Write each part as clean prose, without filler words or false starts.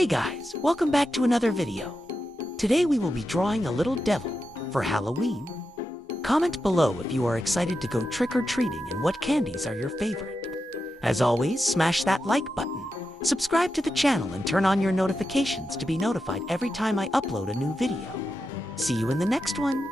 Hey guys, welcome back to another video. Today we will be drawing a little devil for Halloween. Comment below if you are excited to go trick-or-treating and what candies are your favorite. As always, smash that like button, subscribe to the channel and turn on your notifications to be notified every time I upload a new video. See you in the next one.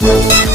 Paws.